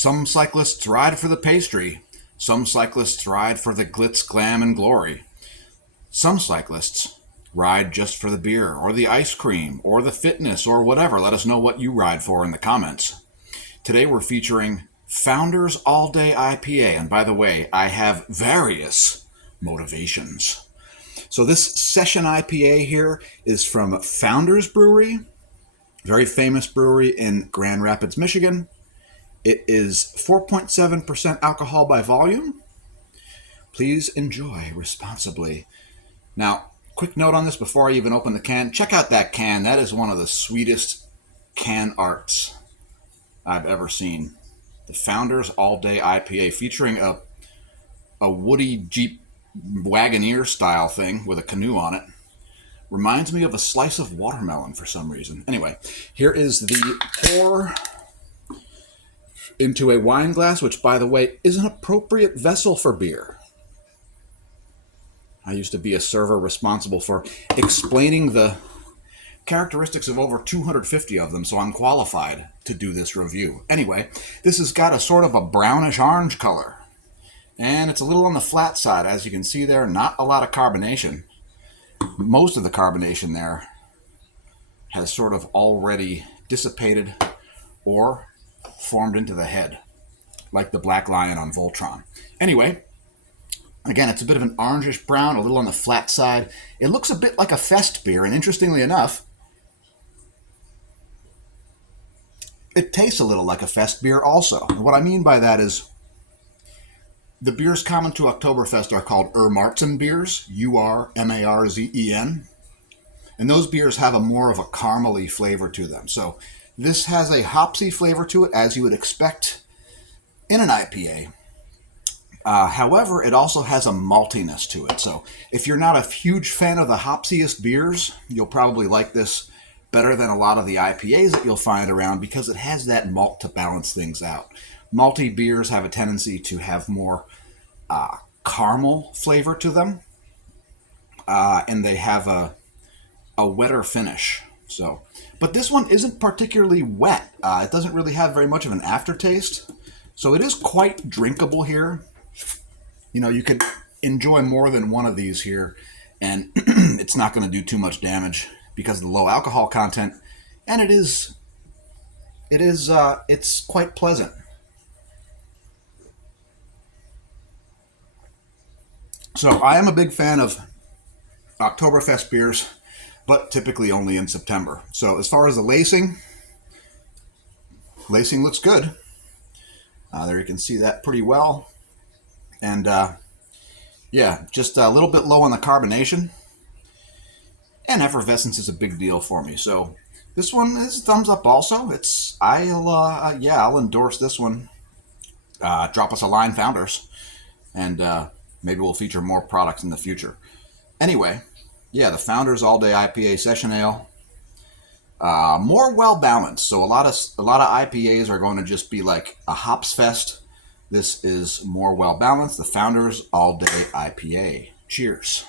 Some cyclists ride for the pastry. Some cyclists ride for the glitz, glam, and glory. Some cyclists ride just for the beer or the ice cream or the fitness or whatever. Let us know what you ride for in the comments. Today we're featuring Founders All Day IPA. And by the way, I have various motivations. So this Session IPA here is from Founders Brewery, very famous brewery in Grand Rapids, Michigan. It is 4.7% alcohol by volume. Please enjoy responsibly. Now, quick note on this before I even open the can. Check out that can. That is one of the sweetest can arts I've ever seen. The Founders All Day IPA, featuring a woody Jeep Wagoneer style thing with a canoe on it. Reminds me of a slice of watermelon for some reason. Anyway, here is the pour into a wine glass, which, by the way, is an appropriate vessel for beer. I used to be a server responsible for explaining the characteristics of over 250 of them, so I'm qualified to do this review. Anyway, this has got a sort of a brownish orange color, and it's a little on the flat side. As you can see there, not a lot of carbonation. Most of the carbonation there has sort of already dissipated or formed into the head, like the Black Lion on Voltron. Anyway, again, it's a bit of an orangish brown, a little on the flat side. It looks a bit like a fest beer, and interestingly enough, it tastes a little like a fest beer also. And what I mean by that is the beers common to Oktoberfest are called Urmarzen beers, U-R-M-A-R-Z-E-N. And those beers have a more of a caramely flavor to them. So this has a hopsy flavor to it, as you would expect in an IPA. However, it also has a maltiness to it. So if you're not a huge fan of the hopsiest beers, you'll probably like this better than a lot of the IPAs that you'll find around, because it has that malt to balance things out. Malty beers have a tendency to have more caramel flavor to them, and they have a wetter finish. So, but this one isn't particularly wet. It doesn't really have very much of an aftertaste, so it is quite drinkable here. You know, you could enjoy more than one of these here, and it's not going to do too much damage because of the low alcohol content, and it's quite pleasant. So I am a big fan of Oktoberfest beers, but typically only in September. So as far as the lacing looks good. There you can see that pretty well. And yeah, just a little bit low on the carbonation. And effervescence is a big deal for me. So this one is thumbs up also. I'll endorse this one. Drop us a line, Founders. And maybe we'll feature more products in the future. Anyway, yeah, the Founders All Day IPA Session Ale. More well-balanced. So a lot of IPAs are going to just be like a hops fest. This is more well-balanced. The Founders All Day IPA. Cheers.